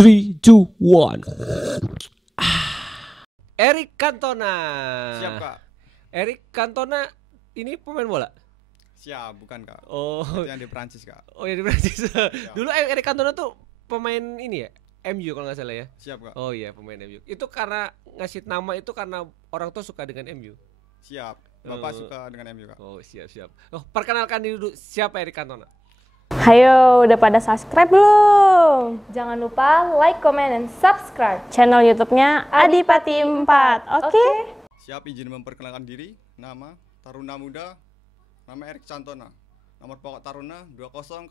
3, 2, 1. Eric Cantona. Siap kak. Eric Cantona ini pemain bola? Siap, bukan kak. Oh, Itu yang di Prancis kak. oh ya di Prancis. Dulu Eric Cantona tuh pemain ini ya, MU kalau nggak salah ya. Siap kak. Oh iya, pemain MU. Itu karena ngasih nama itu karena orang tua suka dengan MU. Siap. Bapak suka dengan MU kak. Oh siap. Oh, perkenalkan diri dulu, siapa Eric Cantona? Hayo, udah pada subscribe belum? Jangan lupa like, comment, dan subscribe channel YouTube-nya Adipati 4. Oke? Siap, izin memperkenalkan diri. Nama Taruna Muda. Nama Eric Cantona. Nomor pokok Taruna 2003007.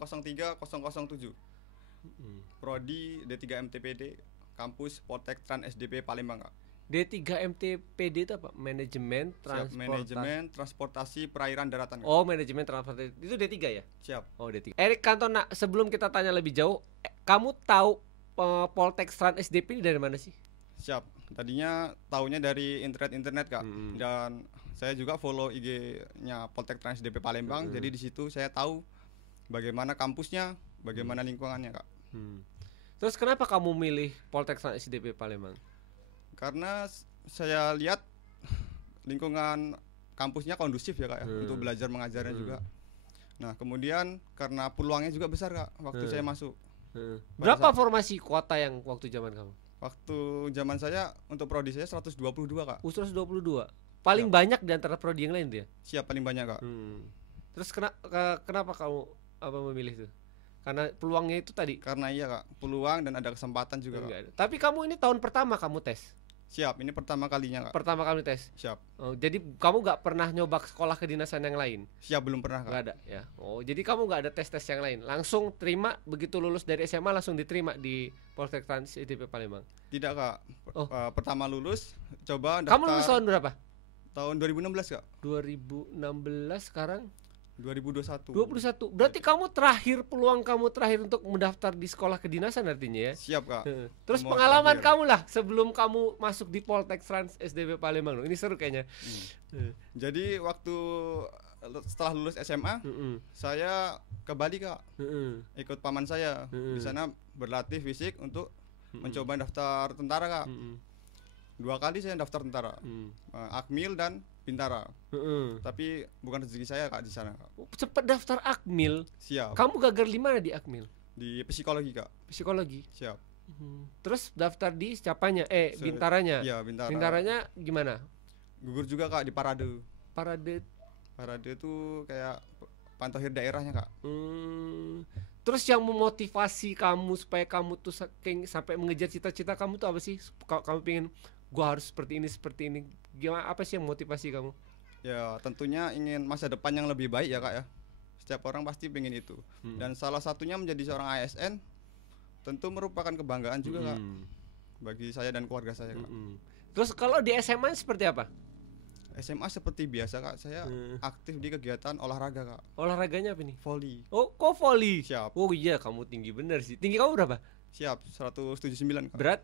Prodi D3 MTPD. Kampus Poltek Trans SDP Palembang kak. D3 MTPD itu apa? Manajemen Siap, manajemen transportasi perairan daratan kak. Oh, manajemen transportasi. Itu D3 ya? Siap. Oh, D3. Eric Cantona, sebelum kita tanya lebih jauh, kamu tahu Poltek Trans SDP ini dari mana sih? Siap. Tadinya taunya dari internet kak. Dan saya juga follow IG-nya Poltek Trans SDP Palembang. Jadi di situ saya tahu bagaimana kampusnya, bagaimana lingkungannya kak. Terus kenapa kamu milih Poltek Trans SDP Palembang? Karena saya lihat lingkungan kampusnya kondusif ya kak ya, untuk belajar mengajarnya juga. Nah kemudian karena peluangnya juga besar kak waktu saya masuk. Berapa formasi kuota yang waktu zaman kamu? Waktu zaman saya untuk prodi saya 122 kak. 122. Paling banyak di antara prodi yang lain dia? Siap, paling banyak kak. Terus kenapa kamu memilih itu? Karena peluangnya itu tadi? Karena iya kak, peluang dan ada kesempatan juga kak. Tapi kamu ini tahun pertama kamu tes? Siap, ini pertama kalinya kak. Pertama kali tes? Siap. Oh, jadi kamu gak pernah nyoba sekolah kedinasan yang lain? Siap, belum pernah kak. Gak ada ya? Oh, jadi kamu gak ada tes-tes yang lain? Langsung terima, begitu lulus dari SMA langsung diterima di Poltek Trans SDP Palembang? Tidak kak, pertama lulus, coba Kamu daftar. lulus tahun berapa? Tahun 2016 kak. 2016, sekarang? 2021. 21. Berarti kamu peluang kamu terakhir untuk mendaftar di sekolah kedinasan artinya ya? Siap kak. Terus Mau pengalaman terakhir. kamu lah sebelum kamu masuk di Poltek Trans SDP Palembang. Ini seru kayaknya. Jadi waktu setelah lulus SMA, saya ke Bali kak, ikut paman saya. Di sana berlatih fisik untuk mencoba daftar tentara kak. 2 kali saya daftar tentara, Akmil dan Bintara. Tapi bukan rezeki saya kak di sana kak. Cepet daftar Akmil. Siap. Kamu gagal di mana di Akmil? Di psikologi kak. Psikologi. Siap. Terus daftar di siapanya? Bintaranya. Iya, Bintara. Bintaranya gimana? Gugur juga kak di Parade. Parade. Parade itu kayak pantauhir daerahnya kak. Terus yang memotivasi kamu supaya kamu tuh sampai mengejar cita-cita kamu tuh apa sih? Kamu pengen gua harus seperti ini. Gimana, apa sih yang motivasi kamu? Ya tentunya ingin masa depan yang lebih baik ya kak ya. Setiap orang pasti pengen itu. Dan salah satunya menjadi seorang ASN tentu merupakan kebanggaan juga kak, bagi saya dan keluarga saya kak. Terus kalau di SMA seperti apa? SMA seperti biasa kak, saya aktif di kegiatan olahraga kak. Olahraganya apa nih? Volley. Oh, kok volley? Siap. Oh iya, kamu tinggi bener sih. Tinggi kamu berapa? Siap, 179 kak. Berat?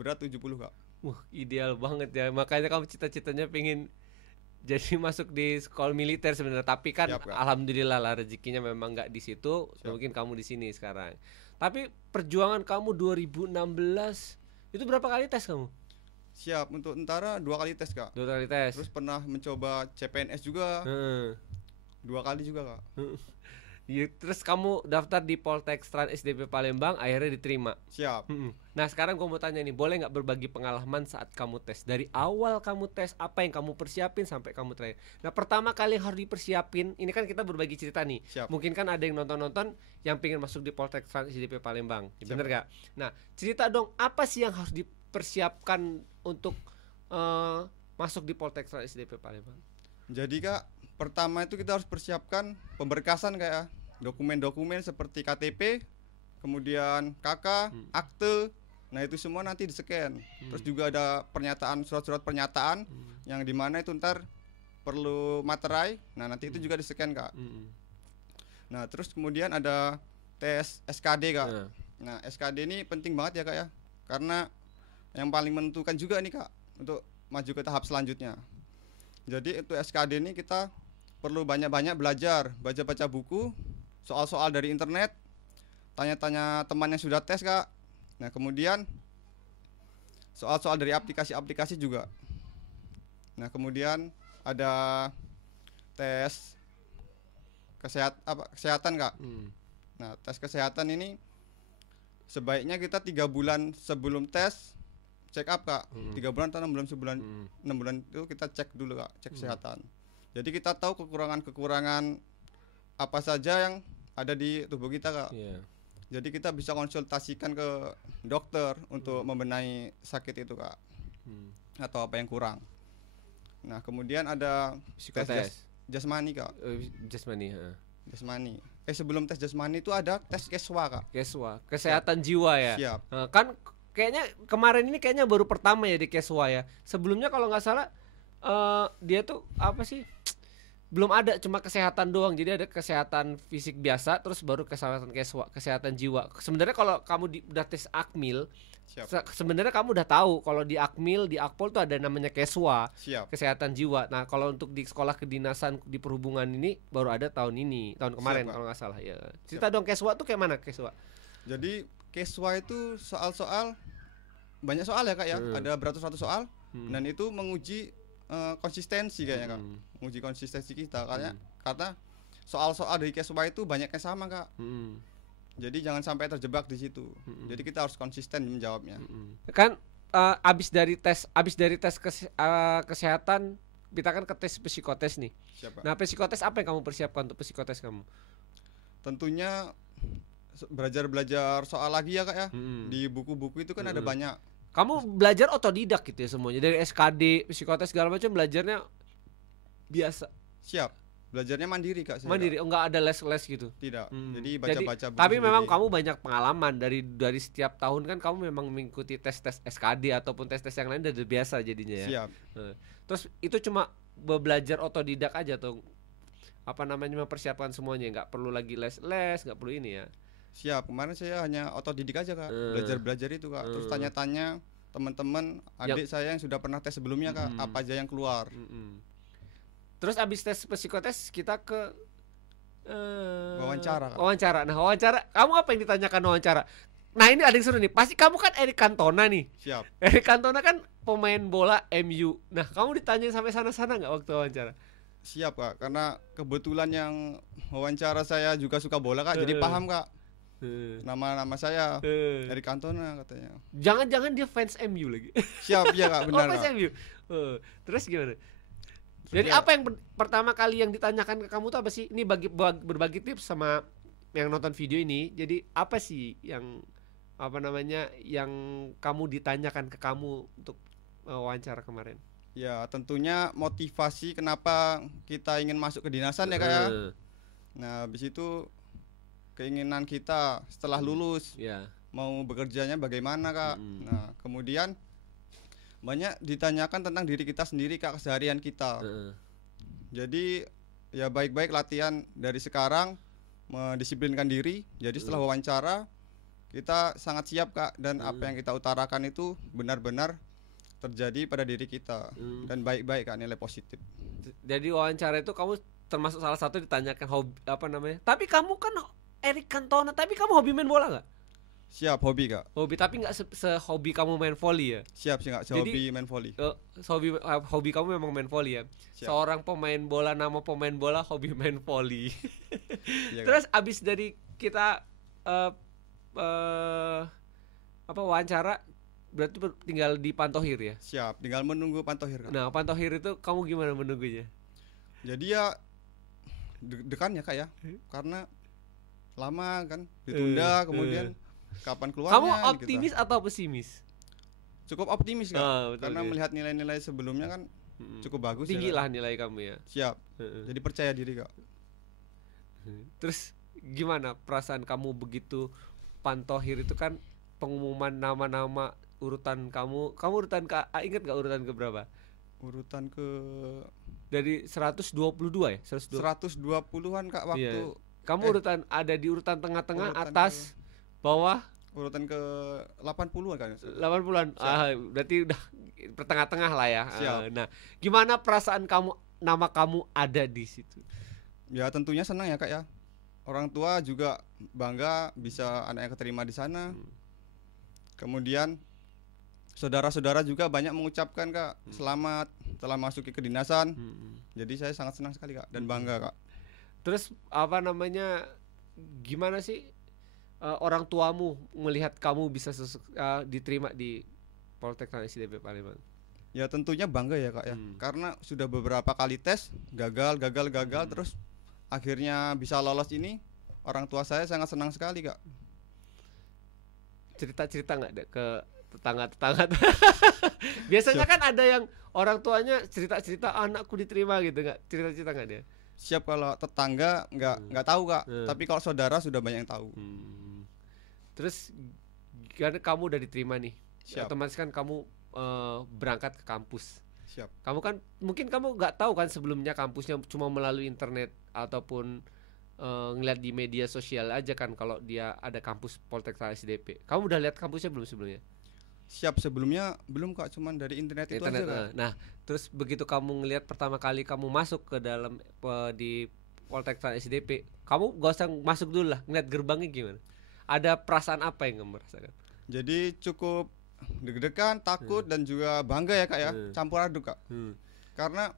Berat 70 kak. Wah, ideal banget ya. Makanya kamu cita-citanya pengen jadi masuk di sekolah militer sebenarnya. Tapi kan Siap, Kak. alhamdulillah lah rezekinya memang nggak di situ. Mungkin kamu di sini sekarang. Tapi perjuangan kamu 2016 itu berapa kali tes kamu? Siap, untuk tentara 2 kali tes kak. 2 kali tes. Terus pernah mencoba CPNS juga, 2 kali juga kak. Ya, terus kamu daftar di Poltek Trans SDP Palembang, akhirnya diterima. Siap. Nah sekarang gue mau tanya nih, boleh nggak berbagi pengalaman saat kamu tes? Dari awal kamu tes, apa yang kamu persiapin sampai kamu terakhir. Nah pertama kali yang harus dipersiapin, ini kan kita berbagi cerita nih. Siap. Mungkin kan ada yang nonton yang pengen masuk di Poltek Trans SDP Palembang, ya, bener gak? Nah cerita dong, apa sih yang harus dipersiapkan untuk masuk di Poltek Trans SDP Palembang? Jadi kak, pertama itu kita harus persiapkan pemberkasan kayak dokumen-dokumen seperti KTP, kemudian KK, akte. Nah itu semua nanti di-scan. Terus juga ada surat-surat pernyataan yang dimana itu ntar perlu materai. Nah nanti itu juga di-scan kak. Nah terus kemudian ada tes SKD kak. Nah SKD ini penting banget ya kak ya, karena yang paling menentukan juga nih kak untuk maju ke tahap selanjutnya. Jadi itu SKD ini kita perlu banyak-banyak belajar, baca-baca buku, soal-soal dari internet, tanya-tanya teman yang sudah tes kak. Nah, kemudian soal-soal dari aplikasi-aplikasi juga. Nah, kemudian ada tes kesehatan Kak. Nah, tes kesehatan ini sebaiknya kita 3 bulan sebelum tes check up Kak. 3 bulan atau 6 bulan sebulan 6 bulan itu kita cek dulu Kak, cek kesehatan. Jadi kita tahu kekurangan-kekurangan apa saja yang ada di tubuh kita Kak. Jadi kita bisa konsultasikan ke dokter untuk membenahi sakit itu Kak. Atau apa yang kurang. Nah, kemudian ada Psikotes. jasmani Kak. Jasmani, Jasmani. Sebelum tes jasmani itu ada tes keswa Kak. Keswa, kesehatan jiwa ya. Siap. Kan kayaknya kemarin ini kayaknya baru pertama ya di Keswa ya. Sebelumnya kalau nggak salah dia tuh apa sih? Belum ada, cuma kesehatan doang. Jadi ada kesehatan fisik biasa, terus baru kesehatan Keswa, kesehatan jiwa. Sebenarnya kalau kamu udah tes Akmil, sebenarnya kamu udah tahu kalau di Akmil, di Akpol tuh ada namanya Keswa. Siap. Kesehatan jiwa. Nah, kalau untuk di sekolah kedinasan di perhubungan ini baru ada tahun kemarin. Siap, kalau nggak salah ya. Cerita dong Keswa tuh kayak mana Keswa? Jadi Keswa itu soal-soal banyak soal ya Kak ya. Ada beratus-ratus soal dan itu menguji konsistensi kayaknya Kak. Menguji konsistensi kita karena soal-soal dari Keswa itu banyak yang sama Kak. Jadi jangan sampai terjebak di situ. Jadi kita harus konsisten menjawabnya. Kan abis dari tes kesehatan kita kan ke tes psikotes nih. Siapa? Nah, psikotes apa yang kamu persiapkan untuk psikotes kamu? Tentunya belajar soal lagi ya Kak ya. Di buku-buku itu kan ada banyak. Kamu belajar otodidak gitu ya semuanya, dari SKD, psikotes segala macam belajarnya biasa. Siap. Belajarnya mandiri Kak. Mandiri, enggak ada les-les gitu. Tidak. Jadi baca-baca buku. Tapi sendiri. memang kamu banyak pengalaman dari setiap tahun kan kamu memang mengikuti tes-tes SKD ataupun tes-tes yang lain udah biasa jadinya ya. Siap. Terus itu cuma belajar otodidak aja tuh. Apa namanya, mempersiapkan semuanya, nggak perlu lagi les-les, nggak perlu ini ya. Siap, kemarin saya hanya otodidik aja Kak, belajar itu Kak, terus tanya-tanya teman-teman adik saya yang sudah pernah tes sebelumnya Kak, apa aja yang keluar. Terus abis tes psikotes kita ke wawancara Kak. Wawancara. Nah, wawancara, kamu apa yang ditanyakan wawancara? Nah, ini ada yang seru nih, pasti kamu kan Eric Cantona nih. Siap. Eric Cantona kan pemain bola MU. Nah, kamu ditanya sampai sana-sana nggak waktu wawancara? Siap Kak, karena kebetulan yang wawancara saya juga suka bola Kak, jadi paham Kak. Nama saya Eric Cantona katanya. Jangan-jangan dia fans MU lagi. Siap ya Kak, benar. Fans Kak. MU. Terus gimana? Jadi apa yang pertama kali yang ditanyakan ke kamu tuh apa sih? Ini berbagi tips sama yang nonton video ini. Jadi apa sih yang yang kamu ditanyakan ke kamu untuk wawancara kemarin? Ya, tentunya motivasi kenapa kita ingin masuk ke dinasan ya Kak ya. Nah, habis itu keinginan kita setelah lulus mau bekerjanya bagaimana Kak. Nah, kemudian banyak ditanyakan tentang diri kita sendiri Kak, keseharian kita. Jadi ya baik-baik latihan dari sekarang, mendisiplinkan diri. Jadi setelah wawancara kita sangat siap Kak, dan apa yang kita utarakan itu benar-benar terjadi pada diri kita dan baik-baik Kak, nilai positif. Jadi wawancara itu kamu termasuk salah satu ditanyakan hobi tapi kamu kan Eric Cantona, tapi kamu hobi main bola nggak? Siap, hobi Kak. Hobi, tapi nggak sehobi kamu main volley ya? Siap sih Kak, hobi main volley. Hobi kamu memang main volley ya? Siap. Seorang pemain bola, nama pemain bola, hobi main volley. Ya, terus abis dari kita wawancara, berarti tinggal di Pantohir ya? Siap, tinggal menunggu Pantohir Kak. Nah, Pantohir itu kamu gimana menunggunya? Jadi ya deg-degan ya Kak ya, karena lama kan ditunda, kemudian kapan keluarnya. Kamu optimis atau pesimis? Cukup optimis Kak, karena melihat nilai-nilai sebelumnya kan cukup bagus. Tinggi ya, lah nilai kamu ya. Siap. Jadi percaya diri Kak. Terus gimana perasaan kamu begitu Pantohir itu kan pengumuman nama-nama urutan kamu urutan ingat gak urutan ke berapa? Urutan ke dari 122 ya? 120-an Kak waktu. Iya. Kamu urutan ada di urutan tengah-tengah, atas, bawah. Urutan ke 80-an kan. 80-an. Berarti udah pertengah-tengah lah ya. Nah, gimana perasaan kamu, nama kamu ada di situ? Ya tentunya senang ya Kak ya. Orang tua juga bangga bisa anaknya keterima di sana. Kemudian saudara-saudara juga banyak mengucapkan Kak selamat telah masuk ke kedinasan. Jadi saya sangat senang sekali Kak dan bangga Kak. Terus apa namanya, gimana sih orang tuamu melihat kamu bisa diterima di Polteknik ISDP Palembang? Ya tentunya bangga ya Kak ya. Karena sudah beberapa kali tes gagal terus akhirnya bisa lolos ini. Orang tua saya sangat senang sekali Kak. Cerita-cerita nggak ke tetangga-tetangga? Biasanya kan ada yang orang tuanya cerita-cerita anakku diterima gitu, nggak cerita-cerita nggak dia? Siap, kalau tetangga nggak tahu Kak. Tapi kalau saudara sudah banyak yang tahu. Terus karena kamu udah diterima nih, Siap. otomatis kan kamu berangkat ke kampus. Siap. Kamu kan mungkin kamu nggak tahu kan sebelumnya kampusnya cuma melalui internet ataupun ngeliat di media sosial aja kan kalau dia ada kampus Polteknik ISDP. Kamu udah lihat kampusnya belum sebelumnya? Siap, sebelumnya belum Kak, cuman dari internet itu aja Kak. Nah, terus begitu kamu ngelihat pertama kali kamu masuk ke dalam di Polteknik ISDP, kamu gak usah masuk dulu lah, ngeliat gerbangnya gimana? Ada perasaan apa yang kamu rasakan? Jadi cukup deg-degan, takut dan juga bangga ya Kak ya, campur aduk Kak. Karena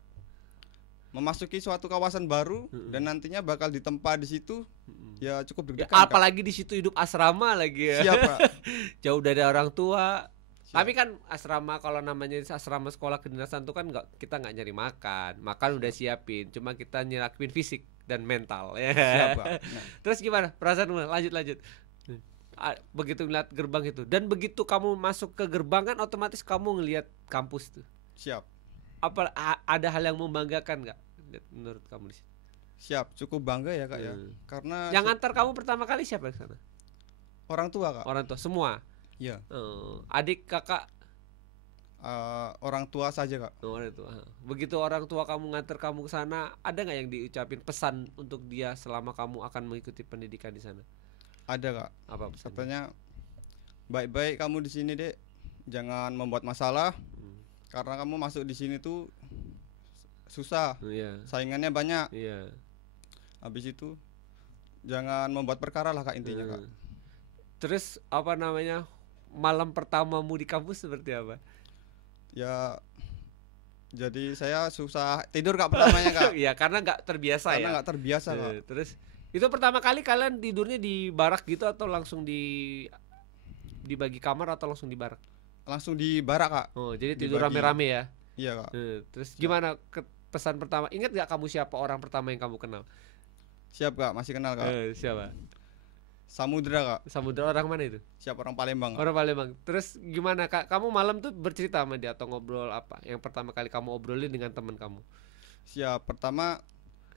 memasuki suatu kawasan baru dan nantinya bakal ditempa di situ, ya cukup deg-degan. Apalagi di situ hidup asrama lagi ya. Siap Kak. Jauh dari orang tua. Tapi kan asrama, kalau namanya asrama sekolah kedinasan tuh kan kita nggak nyari makan udah siapin, cuma kita nyelakipin fisik dan mental. Siap Kak. Nah. Terus gimana perasaanmu? Lanjut. Begitu ngeliat gerbang itu, dan begitu kamu masuk ke gerbang kan otomatis kamu ngelihat kampus tuh. Siap. Ada hal yang membanggakan nggak menurut kamu di situ? Siap, cukup bangga ya Kak ya. Karena yang antar kamu pertama kali siapa di sana? orang tua Kak. Orang tua semua. Iya. Adik, kakak? Orang tua saja Kak. Orang tua. Begitu orang tua kamu nganter kamu ke sana, ada nggak yang diucapin pesan untuk dia selama kamu akan mengikuti pendidikan di sana? Ada Kak. Apa pesannya? Katanya baik-baik kamu di sini Dek, jangan membuat masalah. Karena kamu masuk di sini tuh susah. Iya. Saingannya banyak. Iya. Habis itu jangan membuat perkara lah Kak, intinya Kak. Terus apa namanya, malam pertamamu di kampus seperti apa? Ya jadi saya susah tidur Kak pertamanya Kak. Iya, karena nggak terbiasa. Karena nggak terbiasa Kak. Terus itu pertama kali kalian tidurnya di barak gitu atau langsung dibagi kamar atau langsung di barak? Langsung di barak Kak. Oh, jadi tidur Dibagi. rame-rame ya? Iya Kak. Terus gimana pesan pertama? Ingat gak kamu siapa orang pertama yang kamu kenal? Siap Kak, masih kenal Kak. Siapa? Samudra Kak. Samudra orang mana itu? Siap, orang Palembang Kak. Orang Palembang. Terus gimana Kak? Kamu malam tuh bercerita sama dia atau ngobrol apa? Yang pertama kali kamu obrolin dengan teman kamu? Siap, pertama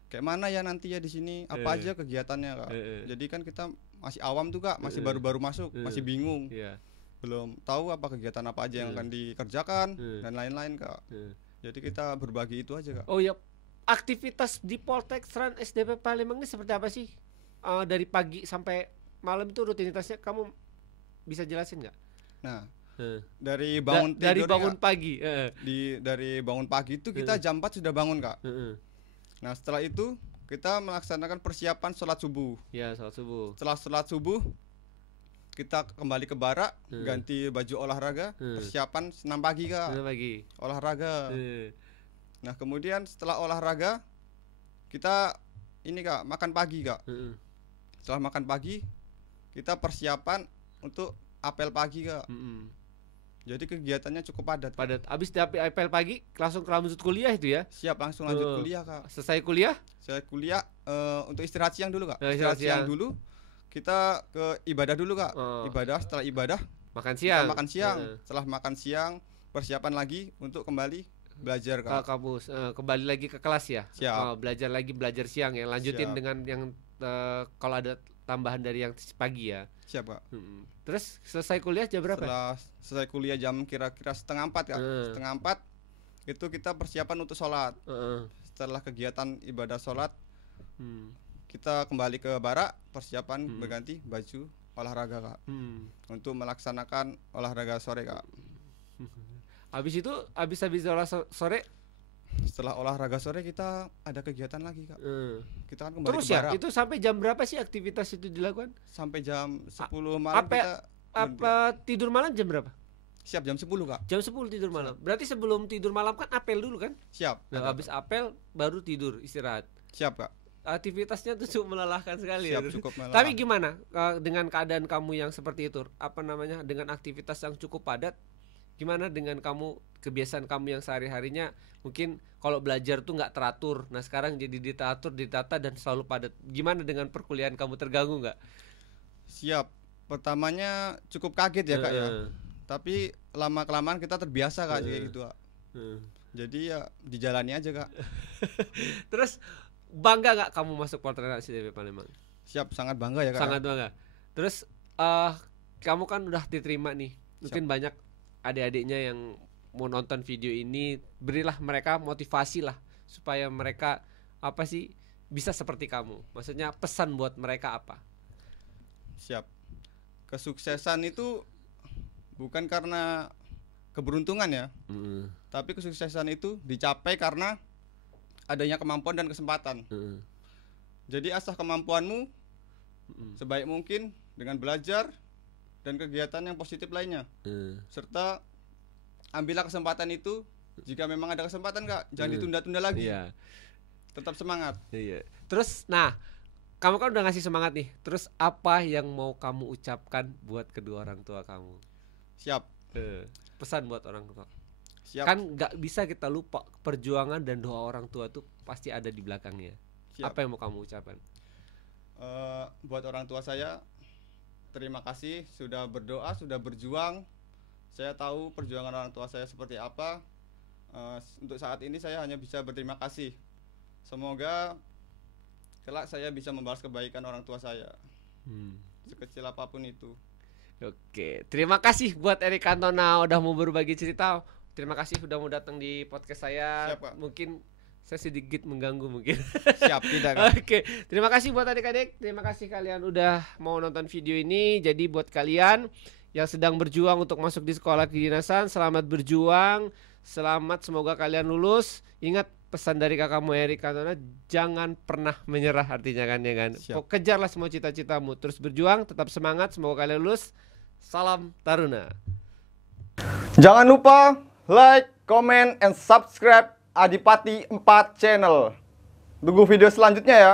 kayak mana ya nanti ya di sini, apa aja kegiatannya Kak. Jadi kan kita masih awam tuh Kak, masih baru-baru masuk, masih bingung. Iya. Belum tahu apa kegiatan apa aja yang akan dikerjakan dan lain-lain Kak. Jadi kita berbagi itu aja Kak. Oh ya, aktivitas di Polteknik ISDP Palembang ini seperti apa sih? Dari pagi sampai malam itu rutinitasnya kamu bisa jelasin nggak? Nah, dari bangun tidur dari bangun Kak, pagi. dari bangun pagi itu kita jam 4 sudah bangun Kak. Nah setelah itu kita melaksanakan persiapan sholat subuh. Ya, sholat subuh. Setelah sholat subuh kita kembali ke barak, ganti baju olahraga, persiapan senam pagi Kak. Senam pagi. Olahraga. Nah kemudian setelah olahraga kita ini Kak, makan pagi Kak. Setelah makan pagi kita persiapan untuk apel pagi Kak. Jadi kegiatannya cukup padat. Abis dari apel pagi langsung lanjut kuliah itu ya? Siap, langsung lanjut kuliah Kak. Selesai kuliah? Saya kuliah untuk istirahat siang dulu Kak. Istirahat siang dulu. Kita ke ibadah dulu Kak. Ibadah, setelah ibadah makan siang. Kita makan siang. Setelah makan siang persiapan lagi untuk kembali belajar Kak. Ke kampus, kembali lagi ke kelas ya? Siap. Belajar siang ya. Lanjutin Siap. dengan yang kalau ada tambahan dari yang pagi ya. Siap Kak. Terus selesai kuliah jam berapa? Setelah selesai kuliah jam kira-kira 3:30 Kak. 3:30 itu kita persiapan untuk sholat. Setelah kegiatan ibadah sholat, kita kembali ke barak, persiapan berganti baju olahraga Kak. Untuk melaksanakan olahraga sore Kak. Habis itu habis olahraga sore, setelah olahraga sore kita ada kegiatan lagi Kak. Kita kan kembali terus ke ya barak. Itu sampai jam berapa sih aktivitas itu dilakukan? Sampai jam 10 malam kita tidur malam jam berapa? Siap jam 10 Kak. Jam 10 tidur malam. Berarti sebelum tidur malam kan apel dulu kan? Siap. Nah, habis apel baru tidur istirahat. Siap Kak. Aktivitasnya tuh cukup melelahkan sekali Siap, ya. cukup melelahkan. Tapi gimana dengan keadaan kamu yang seperti itu? Apa namanya? Dengan aktivitas yang cukup padat, gimana dengan kamu kebiasaan kamu yang sehari-harinya mungkin kalau belajar tuh nggak teratur. Nah, sekarang jadi ditata dan selalu padat. Gimana dengan perkuliahan kamu, terganggu nggak? Siap. Pertamanya cukup kaget ya Kak ya. Tapi lama-kelamaan kita terbiasa Kak kayak gitu Kak. Jadi ya dijalani aja Kak. Terus bangga nggak kamu masuk Poltekkes IDIP Palembang? Siap, sangat bangga ya Kak. Sangat bangga. Terus kamu kan udah diterima nih. Mungkin banyak adik-adiknya yang mau nonton video ini, berilah mereka motivasi lah supaya mereka bisa seperti kamu. Maksudnya pesan buat mereka apa? Siap. Kesuksesan itu bukan karena keberuntungan ya. Tapi kesuksesan itu dicapai karena adanya kemampuan dan kesempatan. Jadi asah kemampuanmu sebaik mungkin dengan belajar dan kegiatan yang positif lainnya. Serta ambillah kesempatan itu jika memang ada kesempatan Kak, jangan ditunda-tunda lagi. Tetap semangat. Terus kamu kan udah ngasih semangat nih. Terus apa yang mau kamu ucapkan buat kedua orang tua kamu? Siap. Pesan buat orang tua. Siap. Kan nggak bisa kita lupa perjuangan dan doa orang tua tuh pasti ada di belakangnya. Siap. Apa yang mau kamu ucapkan? Buat orang tua saya, terima kasih sudah berdoa, sudah berjuang. Saya tahu perjuangan orang tua saya seperti apa. Untuk saat ini saya hanya bisa berterima kasih. Semoga kelak saya bisa membalas kebaikan orang tua saya, sekecil apapun itu. Oke, terima kasih buat Erik Cantona udah mau berbagi cerita. Terima kasih udah mau datang di podcast saya. Siap, Pak. Mungkin saya sedikit mengganggu mungkin. Siap, tidak Kak. Oke, terima kasih buat adik-adik. Terima kasih kalian udah mau nonton video ini. Jadi buat kalian yang sedang berjuang untuk masuk di sekolah kedinasan, selamat berjuang. Selamat, semoga kalian lulus. Ingat pesan dari kakakmu Erik Cantona, jangan pernah menyerah, artinya kan ya kan. Kejarlah semua cita-citamu, terus berjuang, tetap semangat, semoga kalian lulus. Salam Taruna. Jangan lupa like, comment, and subscribe Adipati 4 channel. Tunggu video selanjutnya ya.